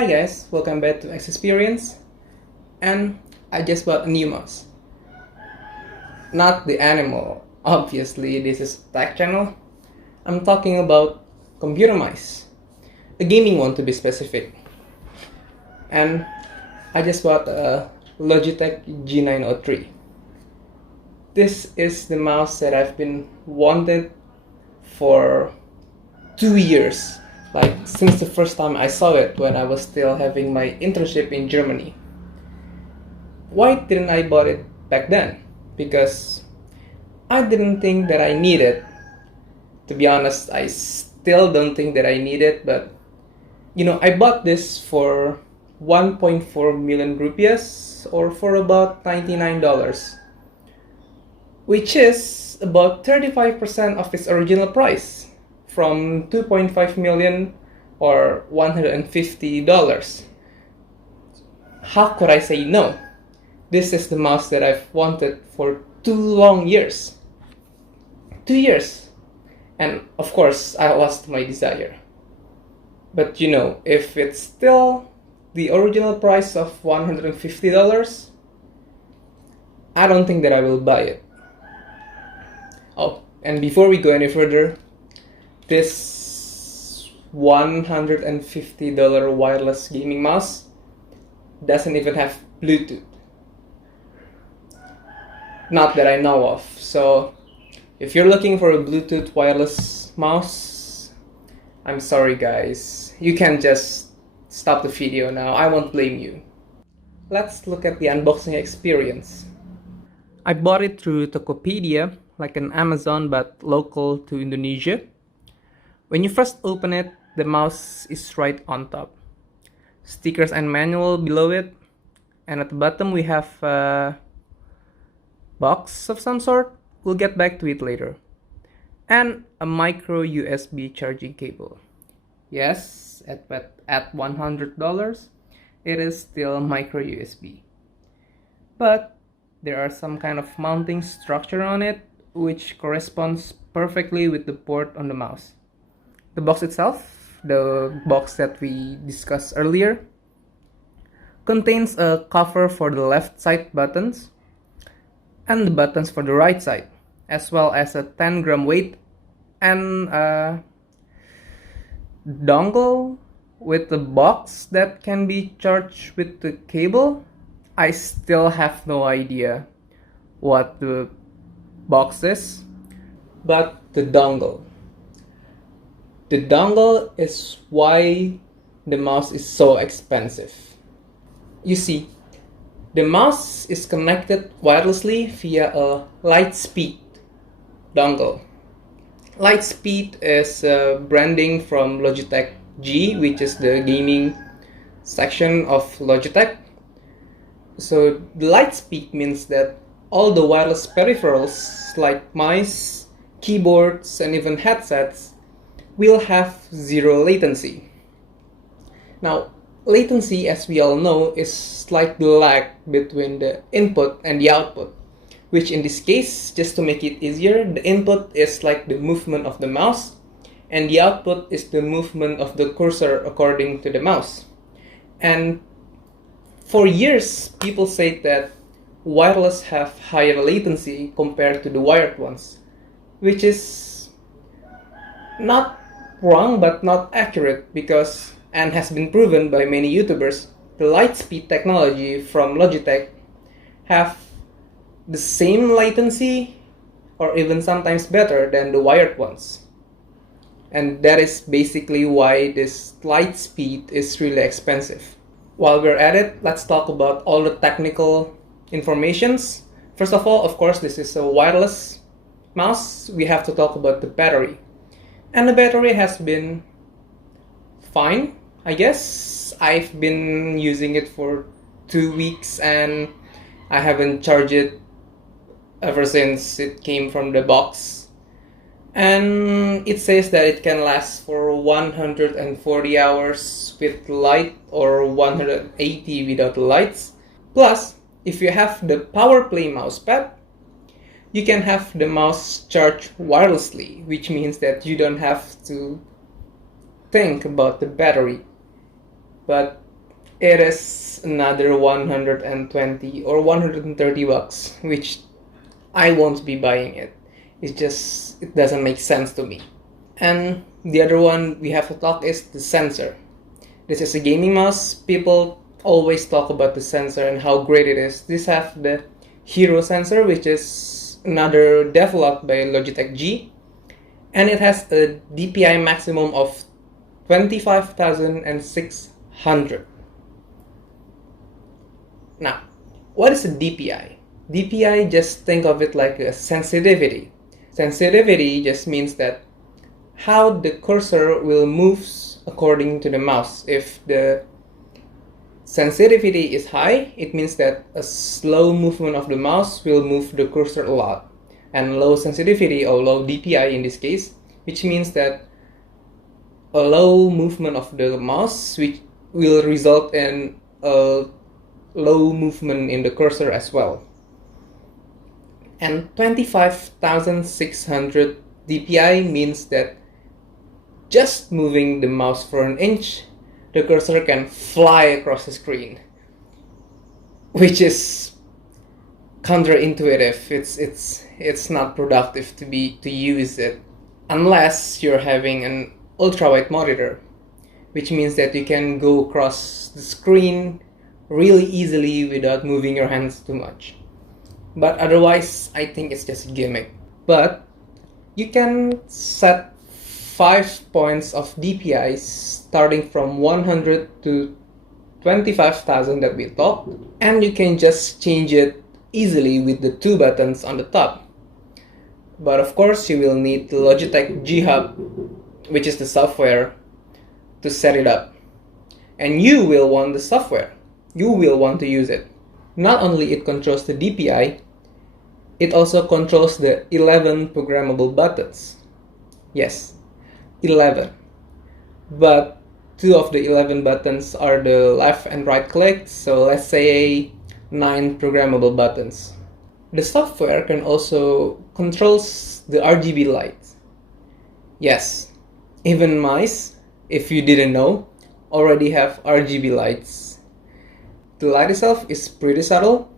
Hi guys, welcome back to Xperience, and I just bought a new mouse. Not the animal, obviously this is a tech channel. I'm talking about computer mice, a gaming one to be specific. And I just bought a Logitech G903. This is the mouse that I've been wanted for 2 years. Like since the first time I saw it when I was still having my internship in Germany. Why didn't I bought it back then? Because I didn't think that I need it. To be honest, I still don't think that I need it, but I bought this for 1.4 million rupiahs or for about $99, which is about 35% of its original price from 2.5 million or $150. How could I say no? This is the mouse that I've wanted for 2 long years. 2 years. And of course, I lost my desire. But if it's still the original price of $150, I don't think that I will buy it. Oh, and before we go any further, this $150 wireless gaming mouse doesn't even have Bluetooth. Not that I know of. So if you're looking for a Bluetooth wireless mouse, I'm sorry guys. You can just stop the video now. I won't blame you. Let's look at the unboxing experience. I bought it through Tokopedia, like an Amazon but local to Indonesia. When you first open it, the mouse is right on top. Stickers and manual below it. And at the bottom we have a box of some sort. We'll get back to it later. And a micro USB charging cable. Yes, at $100, it is still micro USB. But there are some kind of mounting structure on it which corresponds perfectly with the port on the mouse. The box itself, the box that we discussed earlier, contains a cover for the left side buttons and the buttons for the right side, as well as a 10-gram weight and a dongle with a box that can be charged with the cable. I still have no idea what the box is, but the dongle is why the mouse is so expensive. You see, the mouse is connected wirelessly via a Lightspeed dongle. Lightspeed is branding from Logitech G, which is the gaming section of Logitech. So the Lightspeed means that all the wireless peripherals like mice, keyboards, and even headsets will have zero latency. Now, latency, as we all know, is like the lag between the input and the output, which in this case, just to make it easier, the input is like the movement of the mouse and the output is the movement of the cursor according to the mouse. And for years, people say that wireless have higher latency compared to the wired ones, which is not wrong but not accurate because, and has been proven by many YouTubers, the Lightspeed technology from Logitech have the same latency or even sometimes better than the wired ones. And that is basically why this Lightspeed is really expensive. While we're at it, let's talk about all the technical informations. First of all, of course, this is a wireless mouse. We have to talk about the battery. And the battery has been fine, I guess. I've been using it for 2 weeks and I haven't charged it ever since it came from the box. And it says that it can last for 140 hours with light or 180 without lights. Plus, if you have the PowerPlay mousepad, you can have the mouse charged wirelessly, which means that you don't have to think about the battery. But it is another 120 or 130 bucks, which I won't be buying it. It doesn't make sense to me. And the other one we have to talk is the sensor. This is a gaming mouse. People always talk about the sensor and how great it is. This have the Hero sensor, which is another developed by Logitech G, and it has a DPI maximum of 25,600. Now, what is a DPI? DPI, just think of it like a sensitivity. Sensitivity just means that how the cursor will move according to the mouse. If the sensitivity is high, it means that a slow movement of the mouse will move the cursor a lot. And low sensitivity, or low DPI in this case, which means that a low movement of the mouse which will result in a low movement in the cursor as well. And 25,600 DPI means that just moving the mouse for an inch, the cursor can fly across the screen, which is counterintuitive. It's not productive to use it unless you're having an ultra-wide monitor, which means that you can go across the screen really easily without moving your hands too much. But otherwise, I think it's just a gimmick. But you can set 5 points of DPI starting from 100 to 25,000 that we talked, and you can just change it easily with the 2 buttons on the top. But of course, you will need the Logitech G Hub, which is the software, to set it up. And you will want the software. You will want to use it. Not only it controls the DPI, it also controls the 11 programmable buttons. Yes, 11. But 2 of the 11 buttons are the left and right click, so let's say 9 programmable buttons. The software can also controls the RGB lights. Yes, even mice, if you didn't know, already have RGB lights. The light itself is pretty subtle,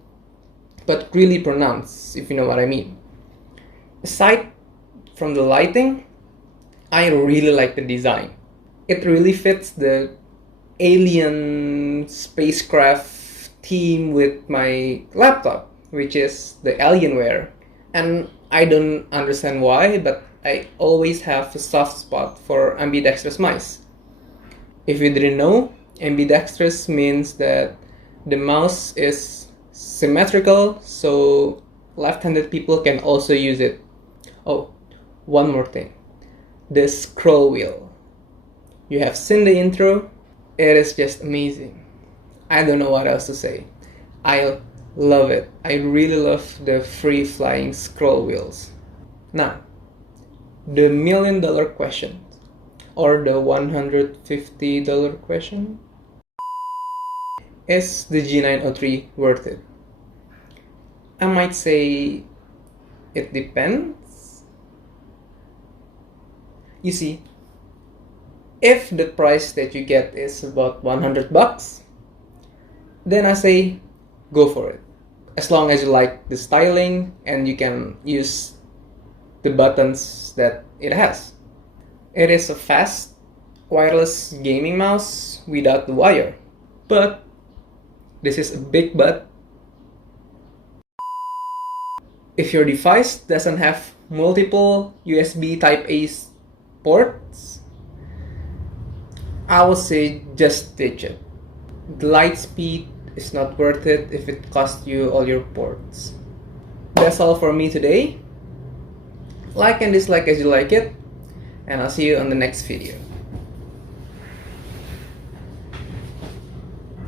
but really pronounced, if you know what I mean. Aside from the lighting, I really like the design. It really fits the alien spacecraft theme with my laptop, which is the Alienware. And I don't understand why, but I always have a soft spot for ambidextrous mice. If you didn't know, ambidextrous means that the mouse is symmetrical, so left-handed people can also use it. Oh, one more thing. The scroll wheel. You have seen the intro. It is just amazing. I don't know what else to say. I love it. I really love the free flying scroll wheels. Now, the $1 million question, or the $150 question. Is the G903 worth it? I might say it depends. You see, if the price that you get is about 100 bucks, then I say go for it. As long as you like the styling and you can use the buttons that it has. It is a fast wireless gaming mouse without the wire. But this is a big but. If your device doesn't have multiple USB Type-A ports, I would say just ditch it. The light speed is not worth it if it costs you all your ports. That's all for me today. Like and dislike as you like it, and I'll see you on the next video.